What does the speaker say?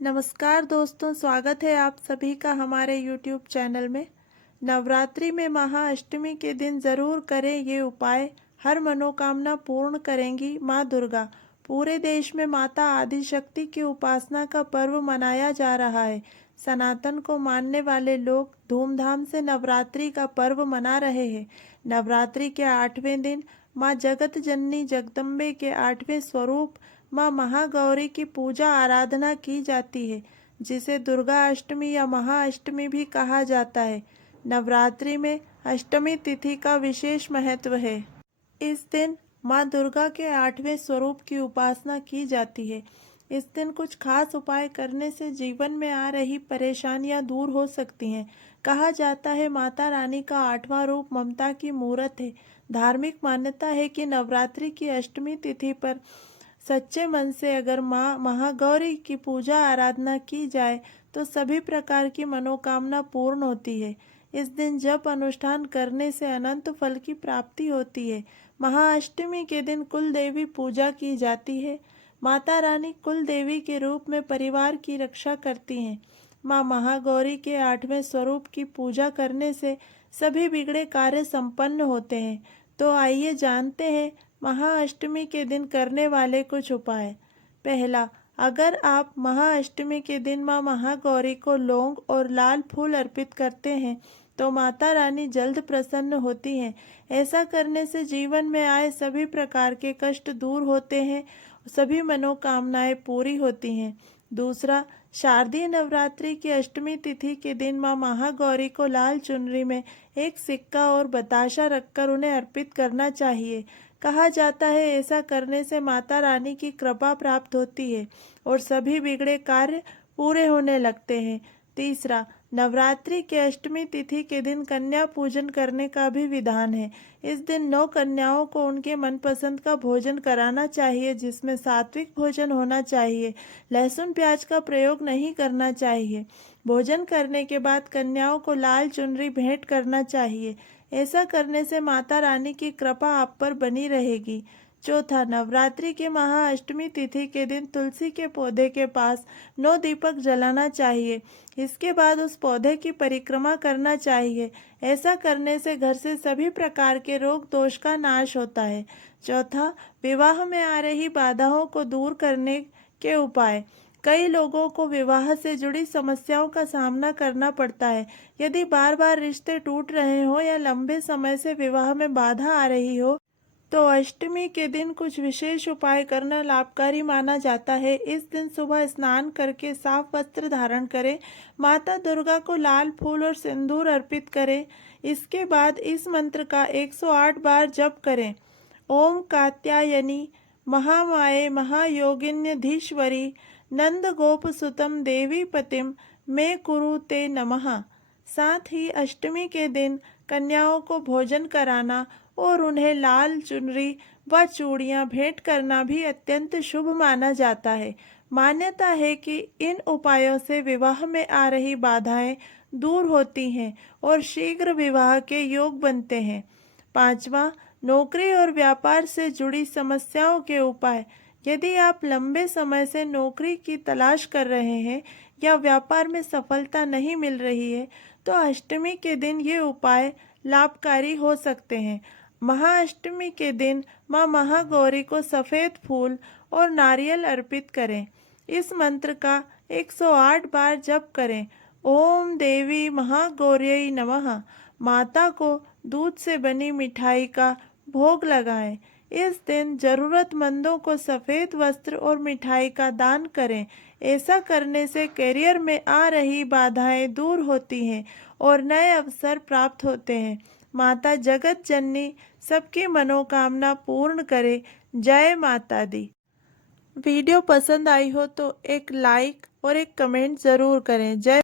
नमस्कार दोस्तों, स्वागत है आप सभी का हमारे YouTube चैनल में। नवरात्रि में महाअष्टमी के दिन ज़रूर करें ये उपाय, हर मनोकामना पूर्ण करेंगी माँ दुर्गा। पूरे देश में माता आदिशक्ति की उपासना का पर्व मनाया जा रहा है। सनातन को मानने वाले लोग धूमधाम से नवरात्रि का पर्व मना रहे हैं। नवरात्रि के 8वें दिन माँ जगत जननी जगदम्बे के 8वें स्वरूप माँ महागौरी की पूजा आराधना की जाती है, जिसे दुर्गा अष्टमी या महाअष्टमी भी कहा जाता है। नवरात्रि में अष्टमी तिथि का विशेष महत्व है। इस दिन माँ दुर्गा के 8वें स्वरूप की उपासना की जाती है। इस दिन कुछ खास उपाय करने से जीवन में आ रही परेशानियां दूर हो सकती हैं। कहा जाता है माता रानी का 8वां रूप ममता की मूरत है। धार्मिक मान्यता है कि नवरात्रि की अष्टमी तिथि पर सच्चे मन से अगर माँ महागौरी की पूजा आराधना की जाए तो सभी प्रकार की मनोकामना पूर्ण होती है। इस दिन जप अनुष्ठान करने से अनंत फल की प्राप्ति होती है। महाअष्टमी के दिन कुल देवी पूजा की जाती है। माता रानी कुल देवी के रूप में परिवार की रक्षा करती हैं। माँ महागौरी के 8वें स्वरूप की पूजा करने से सभी बिगड़े कार्य संपन्न होते हैं। तो आइए जानते हैं महाअष्टमी के दिन करने वाले कुछ उपाय। पहला, अगर आप महाअष्टमी के दिन माँ महागौरी को लौंग और लाल फूल अर्पित करते हैं तो माता रानी जल्द प्रसन्न होती हैं। ऐसा करने से जीवन में आए सभी प्रकार के कष्ट दूर होते हैं, सभी मनोकामनाएं पूरी होती हैं। दूसरा, शारदीय नवरात्रि की अष्टमी तिथि के दिन माँ महागौरी को लाल चुनरी में एक सिक्का और बताशा रखकर उन्हें अर्पित करना चाहिए। कहा जाता है ऐसा करने से माता रानी की कृपा प्राप्त होती है और सभी बिगड़े कार्य पूरे होने लगते हैं। तीसरा, नवरात्रि के अष्टमी तिथि के दिन कन्या पूजन करने का भी विधान है। इस दिन 9 कन्याओं को उनके मनपसंद का भोजन कराना चाहिए, जिसमें सात्विक भोजन होना चाहिए। लहसुन प्याज का प्रयोग नहीं करना चाहिए। भोजन करने के बाद कन्याओं को लाल चुनरी भेंट करना चाहिए। ऐसा करने से माता रानी की कृपा आप पर बनी रहेगी। चौथा, नवरात्रि के महाअष्टमी तिथि के दिन तुलसी के पौधे के पास 9 दीपक जलाना चाहिए। इसके बाद उस पौधे की परिक्रमा करना चाहिए। ऐसा करने से घर से सभी प्रकार के रोग दोष का नाश होता है। चौथा, विवाह में आ रही बाधाओं को दूर करने के उपाय। कई लोगों को विवाह से जुड़ी समस्याओं का सामना करना पड़ता है। यदि बार बार रिश्ते टूट रहे हो या लंबे समय से विवाह में बाधा आ रही हो तो अष्टमी के दिन कुछ विशेष उपाय करना लाभकारी माना जाता है। इस दिन सुबह स्नान करके साफ वस्त्र धारण करें। माता दुर्गा को लाल फूल और सिंदूर अर्पित करें। इसके बाद इस मंत्र का 108 बार जप करें। ओम कात्यायनी महामाये महायोगिन्यधीश्वरी नंद गोप सुतम देवी पतिम मे कुरु ते नमः। साथ ही अष्टमी के दिन कन्याओं को भोजन कराना और उन्हें लाल चुनरी व चूड़ियां भेंट करना भी अत्यंत शुभ माना जाता है। मान्यता है कि इन उपायों से विवाह में आ रही बाधाएं दूर होती हैं और शीघ्र विवाह के योग बनते हैं। पांचवा, नौकरी और व्यापार से जुड़ी समस्याओं के उपाय। यदि आप लंबे समय से नौकरी की तलाश कर रहे हैं या व्यापार में सफलता नहीं मिल रही है तो अष्टमी के दिन ये उपाय लाभकारी हो सकते हैं। महाअष्टमी के दिन माँ महागौरी को सफ़ेद फूल और नारियल अर्पित करें। इस मंत्र का 108 बार जप करें। ओम देवी महागौर्यै नमः। माता को दूध से बनी मिठाई का भोग लगाएं। इस दिन जरूरतमंदों को सफ़ेद वस्त्र और मिठाई का दान करें। ऐसा करने से करियर में आ रही बाधाएं दूर होती हैं और नए अवसर प्राप्त होते हैं। माता जगत जननी सबकी मनोकामना पूर्ण करे। जय माता दी। वीडियो पसंद आई हो तो एक लाइक और एक कमेंट ज़रूर करें। जय